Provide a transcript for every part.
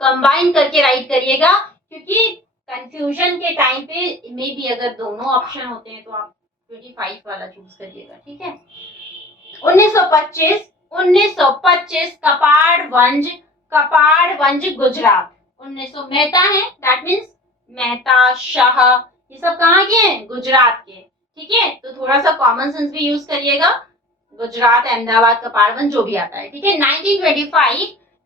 Combine करके right करिएगा, क्योंकि कंफ्यूजन के टाइम पे मे भी अगर दोनों ऑप्शन होते हैं तो आप 25 वाला चूज करिएगा, ठीक है। 1925 कपाड़वंज गुजरात। 1900 मेहता है, दैट मीन्स मेहता, शाह, ये सब कहाँ के हैं? गुजरात के, ठीक है। तो थोड़ा सा कॉमन सेंस भी यूज करिएगा, गुजरात, अहमदाबाद, कपाड़वंज जो भी आता है, ठीक है।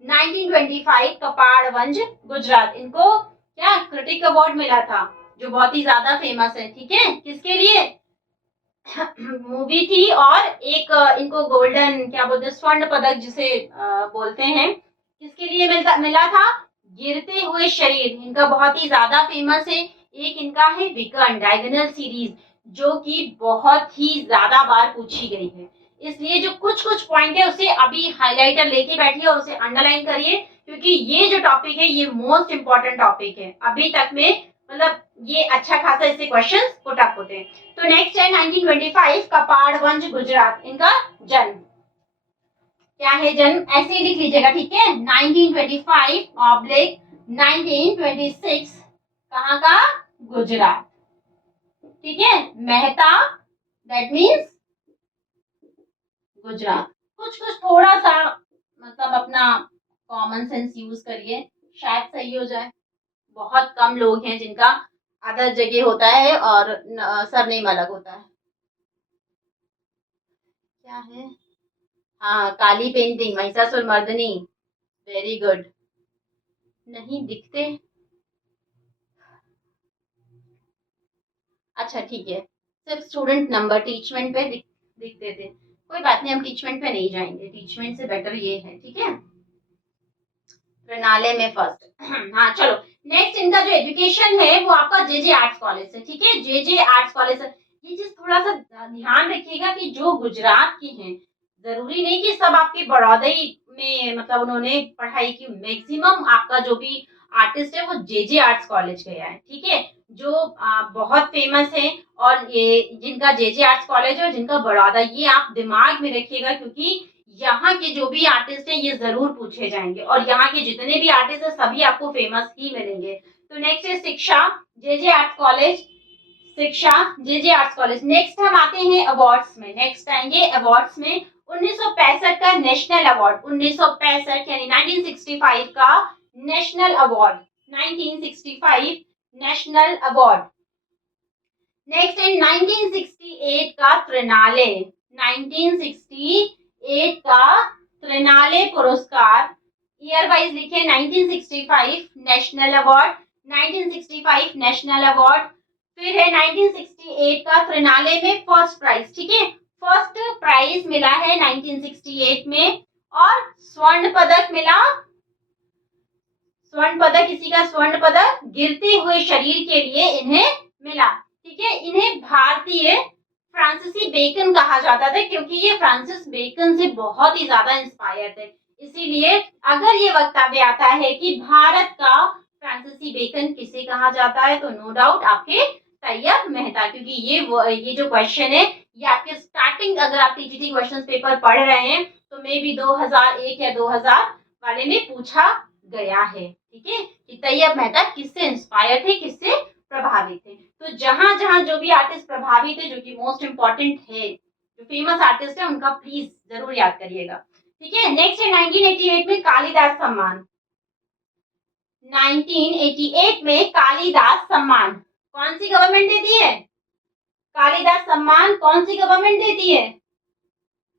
1925 कपाड़वंज गुजरात, इनको क्या क्रिटिक अवार्ड मिला था, जो बहुत ही ज्यादा फेमस है, ठीक है। किसके लिए? मूवी थी, और एक इनको गोल्डन क्या बोलते हैं, स्वर्ण पदक जिसे बोलते हैं, किसके लिए मिला था? गिरते हुए शरीर, इनका बहुत ही ज्यादा फेमस है। एक इनका है विकर्ण डायगोनल सीरीज, जो कि बहुत ही ज्यादा बार पूछी गई है, इसलिए जो कुछ कुछ पॉइंट है उसे अभी हाईलाइटर लेके बैठिए और उसे अंडरलाइन करिए, क्योंकि ये जो टॉपिक है ये मोस्ट इंपॉर्टेंट टॉपिक है अभी तक में, मतलब ये अच्छा खासा इससे क्वेश्चंस पुट अप होते हैं। तो नेक्स्ट है 1925 कपाड़वंज गुजरात, इनका जन्म क्या है? जन्म ऐसे ही लिख लीजिएगा, ठीक है। 1925/1926 कहाँ का? गुजरात, ठीक है। Mehta, that means Gujarat. कुछ कुछ थोड़ा सा मतलब अपना कॉमन सेंस यूज करिए, शायद सही हो जाए। बहुत कम लोग हैं जिनका अदर जगह होता है और सरनेम अलग होता है। क्या है? हाँ, काली painting, Mahishasura Mardini, very good. नहीं दिखते, अच्छा ठीक है, सिर्फ स्टूडेंट नंबर टीचमेंट पे दिखते थे, कोई बात नहीं, हम टीचमेंट पे नहीं जाएंगे, टीचमेंट से बेटर ये है, ठीक है। प्रणालय में फर्स्ट। हाँ चलो, नेक्स्ट इनका जो एजुकेशन है वो आपका जेजे आर्ट्स कॉलेज से, ठीक है, जेजे आर्ट्स कॉलेज से। ये चीज थोड़ा सा ध्यान रखिएगा कि जो गुजरात की हैं, जरूरी नहीं कि सब आपके बड़ौदई में मतलब उन्होंने पढ़ाई की, मैक्सिमम आपका जो भी आर्टिस्ट है वो जेजे आर्ट्स कॉलेज गया है, ठीक है, जो बहुत फेमस है। और ये जिनका जेजे आर्ट्स कॉलेज है और जिनका बड़ौदा, ये आप दिमाग में रखिएगा, क्योंकि यहाँ के जो भी आर्टिस्ट हैं ये जरूर पूछे जाएंगे, और यहाँ के जितने भी आर्टिस्ट हैं सभी आपको फेमस ही मिलेंगे। तो नेक्स्ट है शिक्षा, जेजे आर्ट्स कॉलेज, शिक्षा जेजे आर्ट्स कॉलेज। नेक्स्ट हम आते हैं अवार्ड्स में, नेक्स्ट आएंगे अवार्ड्स में। 1965 का नेशनल अवार्ड, 1965 यानी 1965 का national award, 1965 national award. Next है 1968 का त्रिनाले, 1968 का त्रिनाले पुरस्कार, ईयर वाइज लिखे 1965 नेशनल अवार्ड, 1965 नेशनल अवार्ड। फिर है 1968 का त्रिनाले में फर्स्ट प्राइज, ठीक है, फर्स्ट प्राइज मिला है 1968 में, और स्वर्ण पदक मिला, स्वर्ण पदक, इसी का स्वर्ण पदक गिरते हुए शरीर के लिए इन्हें मिला, ठीक है। इन्हें भारतीय फ्रांसीसी बेकन कहा जाता था, क्योंकि ये फ्रांसिस बेकन से बहुत ही ज्यादा इंस्पायर थे, इसीलिए अगर ये वक्तव्य आता है कि भारत का फ्रांसीसी बेकन किसे कहा जाता है, तो नो डाउट आपके तैयब मेहता, क्योंकि ये जो क्वेश्चन है ये आपके स्टार्टिंग, अगर आप टीजीटी क्वेश्चन पेपर पढ़ रहे हैं तो मे बी 2001 या 2000 वाले में पूछा गया है, ठीक है, कि तैयब मेहता किससे इंस्पायर थे, किससे प्रभावित थे। तो जहां जहां जो भी आर्टिस्ट प्रभावित है, जो कि मोस्ट इंपॉर्टेंट है, जो फेमस आर्टिस्ट है, उनका प्लीज जरूर याद करिएगा, ठीक है। नेक्स्ट है 1988 में कालिदास सम्मान, 1988 में कालिदास सम्मान कौन सी गवर्नमेंट देती है? कालिदास सम्मान कौन सी गवर्नमेंट देती है?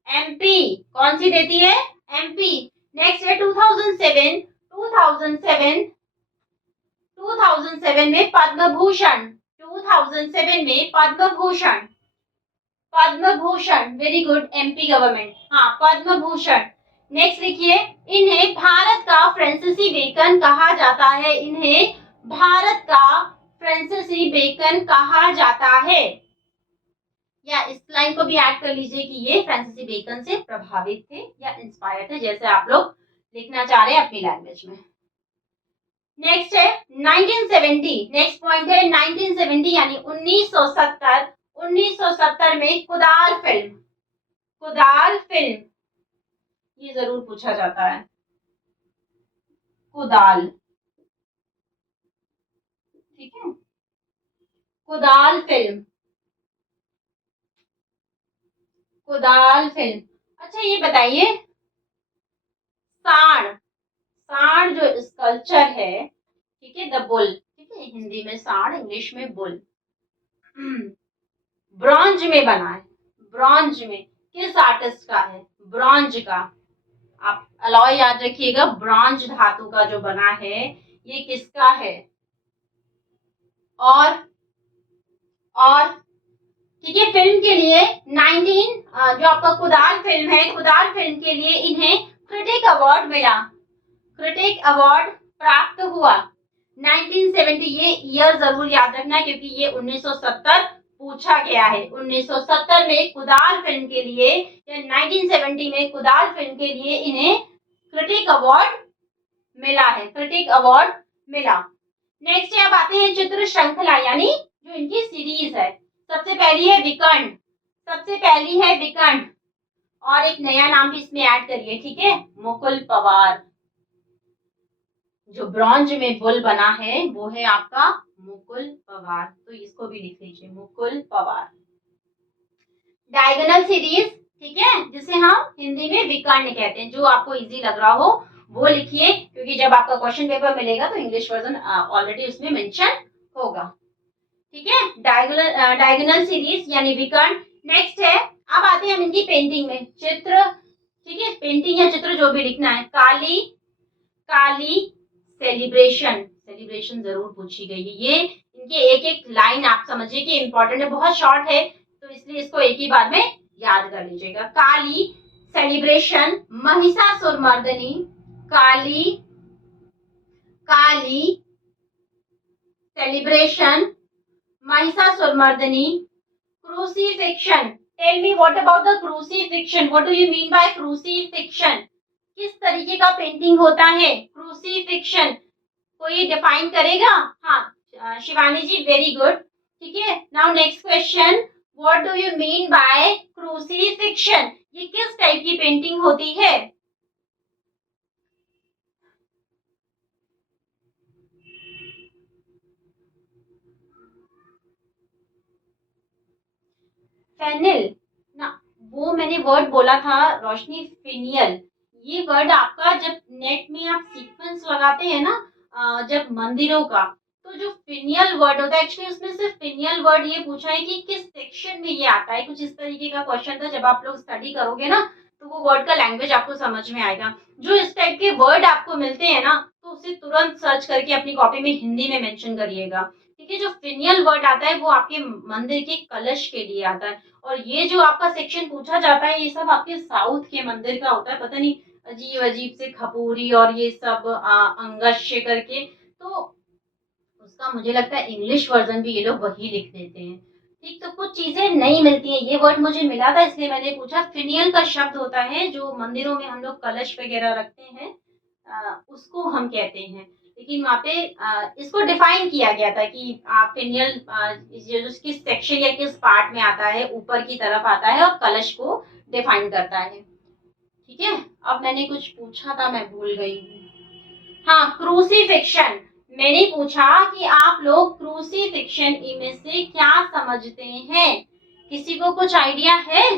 एमपी, कौन सी देती है? एमपी। नेक्स्ट है 2007, 2007 में पद्म भूषण, 2007 में Padma Bhushan, Padma Bhushan, very good, MP government, हाँ पद्म भूषण। नेक्स्ट लिखिए, इन्हें भारत का फ्रांसीसी बेकन कहा जाता है, इन्हें भारत का फ्रांसीसी बेकन कहा जाता है, या इस लाइन को भी ऐड कर लीजिए कि ये फ्रांसीसी बेकन से प्रभावित थे या इंस्पायर थे, जैसे आप लोग लिखना चाह रहे हैं अपनी लैंग्वेज में। नेक्स्ट है 1970, नेक्स्ट पॉइंट है 1970 यानी 1970, 1970 में कुदाल फिल्म, कुदाल फिल्म ये जरूर पूछा जाता है, कुदाल, ठीक है। कुदाल फिल्म, कुदाल फिल्म। अच्छा ये बताइए, सांड, सांड जो स्कल्पचर है, ठीक है, द बुल, ठीक है, हिंदी में सांड, इंग्लिश में बुल, ब्रॉन्ज में बना है, ब्रॉन्ज में किस आर्टिस्ट का है, ब्रॉन्ज का, आप अलॉय याद रखिएगा, ब्रॉन्ज धातु का जो बना है ये किसका है, और और ठीक है, फिल्म के लिए 19 जो आपका कुदाल फिल्म है, कुदाल फिल्म के लिए इन्हें क्रिटिक अवार्ड मिला, क्रिटिक अवार्ड प्राप्त हुआ 1970, ये ईयर जरूर याद रखना क्योंकि ये 1970 पूछा गया है, 1970 में कुदाल फिल्म के लिए या 1970 में कुदाल फिल्म के लिए इन्हें क्रिटिक अवार्ड मिला है, क्रिटिक अवार्ड मिला। नेक्स्ट अब आते हैं चित्र श्रृंखला, यानी जो इनकी सीरीज है। सबसे पहली है विकर्ण, सबसे पहली है विकर्ण, और एक नया नाम भी इसमें ऐड करिए, ठीक है, मुकुल पवार। जो ब्रॉन्ज में बुल बना है वो है आपका मुकुल पवार, तो इसको भी लिख लीजिए, मुकुल पवार। डायगोनल सीरीज, ठीक है, जिसे हम हिंदी में विकर्ण कहते हैं, जो आपको इजी लग रहा हो वो लिखिए, क्योंकि जब आपका क्वेश्चन पेपर मिलेगा तो इंग्लिश वर्जन ऑलरेडी उसमें मेंशन होगा, ठीक है, डायगोनल डायगोनल सीरीज यानी विकर्ण। नेक्स्ट है, अब आते हैं हम इनकी पेंटिंग में, चित्र, ठीक है, पेंटिंग या चित्र जो भी लिखना है, काली, काली सेलिब्रेशन, सेलिब्रेशन जरूर पूछी गई है, ये इनके एक एक लाइन आप समझिए कि इंपॉर्टेंट है, बहुत शॉर्ट है तो इसलिए इसको एक ही बार में याद कर लीजिएगा। Kali celebration, Mahishasura Mardini, Kali, Kali celebration, Mahishasura Mardini, crucifixion. Tell me what about the crucifixion, what do you mean by crucifixion, किस तरीके का पेंटिंग होता है क्रूसीफिक्शन, कोई डिफाइन करेगा? हाँ शिवानी जी, वेरी गुड, ठीक है। Now next question, what do you mean by crucifixion, ये किस टाइप की पेंटिंग होती है? फेनिल ना, वो मैंने वर्ड बोला था रोशनी, फिनियल, ये वर्ड आपका जब नेट में आप सीक्वेंस लगाते हैं ना, जब मंदिरों का, तो जो फिनियल वर्ड होता है, एक्चुअली उसमें सिर्फ फिनियल वर्ड ये पूछा है कि किस सेक्शन में ये आता है, कुछ इस तरीके का क्वेश्चन था। जब आप लोग स्टडी करोगे ना तो वो वर्ड का लैंग्वेज आपको समझ में आएगा। जो इस टाइप के वर्ड आपको मिलते हैं ना, तो उसे तुरंत सर्च करके अपनी कॉपी में हिंदी में मेंशन करिएगा, ठीक है। जो फिनियल वर्ड आता है वो आपके मंदिर के कलश के लिए आता है, और ये जो आपका सेक्शन पूछा जाता है ये सब आपके साउथ के मंदिर का होता है, पता नहीं अजीब अजीब से खपूरी और ये सब अंगश्य करके, तो उसका मुझे लगता है इंग्लिश वर्जन भी ये लोग वही लिख देते हैं, ठीक। तो कुछ चीजें नहीं मिलती हैं, ये वर्ड मुझे मिला था इसलिए मैंने पूछा। फिनियल का शब्द होता है जो मंदिरों में हम लोग कलश वगैरह रखते हैं, उसको हम कहते हैं, लेकिन वहाँ पे इसको डिफाइन किया गया था कि फिनियल किस सेक्शन या किस पार्ट में आता है, ऊपर की तरफ आता है और कलश को डिफाइन करता है, ठीक है। अब मैंने कुछ पूछा था, मैं भूल गई हूँ। हाँ, क्रूसीफिक्शन, मैंने पूछा कि आप लोग क्रूसीफिक्शन इमेज से क्या समझते हैं, किसी को कुछ आइडिया है?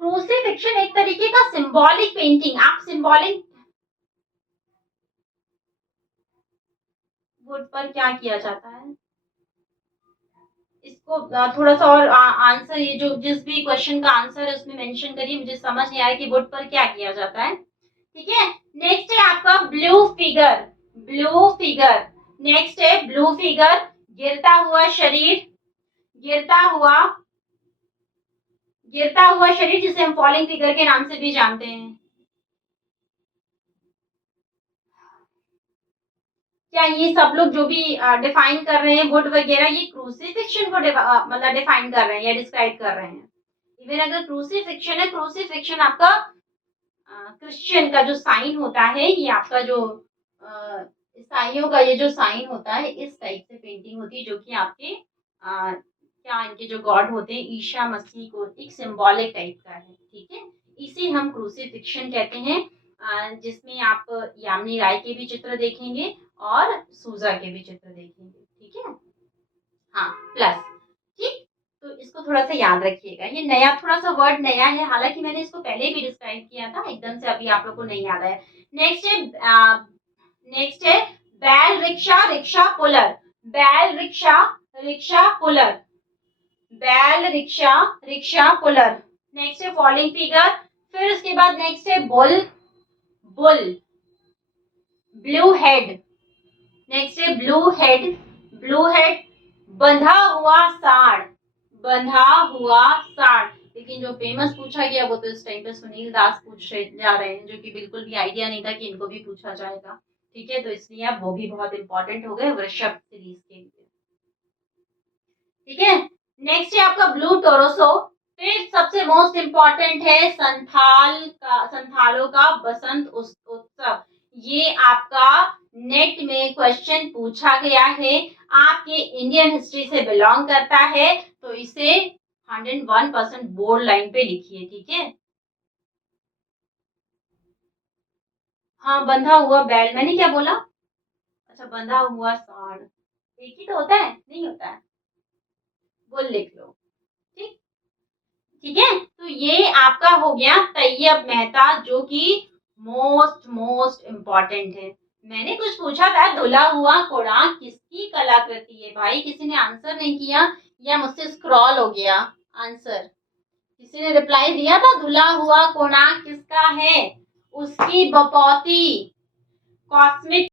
क्रूसीफिक्शन एक तरीके का सिंबॉलिक पेंटिंग, आप सिंबॉलिक, वुड पर क्या किया जाता है, इसको थोड़ा सा और आंसर, ये जो जिस भी क्वेश्चन का आंसर है उसमें मेंशन करिए, मुझे समझ नहीं आ रहा कि वुड पर क्या किया जाता है, ठीक है। नेक्स्ट है आपका blue figure, blue figure, next है ब्लू फिगर, गिरता हुआ शरीर, गिरता हुआ, गिरता हुआ शरीर जिसे हम फॉलिंग फिगर के नाम से भी जानते हैं। क्या ये सब लोग जो भी डिफाइन कर रहे हैं वुड वगैरह, ये क्रूसीफिक्शन को मतलब डिफाइन कर रहे हैं या डिस्क्राइब कर रहे हैं? इवन अगर क्रूसीफिक्शन है, क्रूसीफिक्शन आपका क्रिश्चियन का जो साइन होता है, ये आपका जो ईसाइयों का ये जो साइन होता है, इस टाइप से पेंटिंग होती है, जो कि आपके क्या इनके जो गॉड होते हैं ईशा मसीह को एक सिंबॉलिक टाइप का है, ठीक है, इसे हम क्रूसीफिक्शन कहते हैं। जिसमें आप यामिनी राय के भी चित्र देखेंगे और सूजा के भी चित्र देखेंगे, ठीक है। हाँ, प्लस, ठीक। तो इसको थोड़ा सा याद रखिएगा, ये नया थोड़ा सा वर्ड नया है, हालांकि मैंने इसको पहले भी डिस्क्राइब किया था, एकदम से अभी आप लोग को नहीं याद आया। नेक्स्ट है बैल रिक्शा, रिक्शा पुलर। बैल रिक्शा, रिक्शा पुलर। बैल रिक्शा, रिक्शा पुलर। नेक्स्ट है फॉलिंग फिगर। फिर उसके बाद नेक्स्ट है bull, bull. Blue head. Next है ब्लू हेड, ब्लू हेड। बंधा हुआ साड़, बंधा हुआ साड़। लेकिन जो फेमस पूछा गया वो तो इस टाइम पे सुनील दास पूछ जा रहे हैं, जो कि बिल्कुल भी आइडिया नहीं था कि इनको भी पूछा जाएगा, ठीक है। तो इसलिए अब वो भी बहुत इंपॉर्टेंट हो गए वृषभ सीरीज के लिए, ठीक है। नेक्स्ट है आपका ब्लू टोरोसो। फिर सबसे मोस्ट इंपॉर्टेंट है संथालों का बसंत उत्सव। ये आपका नेट में क्वेश्चन पूछा गया है, आपके इंडियन हिस्ट्री से बिलोंग करता है, तो इसे 101% बोर्ड लाइन पे लिखिए, ठीक है। हाँ, बंधा हुआ बैल, मैंने क्या बोला? अच्छा, बंधा हुआ साड़, एक ही तो होता है, नहीं होता है, बोल लिख लो, ठीक, ठीक है। तो ये आपका हो गया तैयब मेहता, जो कि मोस्ट मोस्ट इम्पॉर्टेंट है। मैंने कुछ पूछा था धुला हुआ कोड़ा किसकी कलाकृति है, भाई किसी ने आंसर नहीं किया या मुझसे स्क्रॉल हो गया आंसर। किसी ने रिप्लाई दिया था धुला हुआ कोड़ा किसका है? उसकी बपौती कॉस्मिक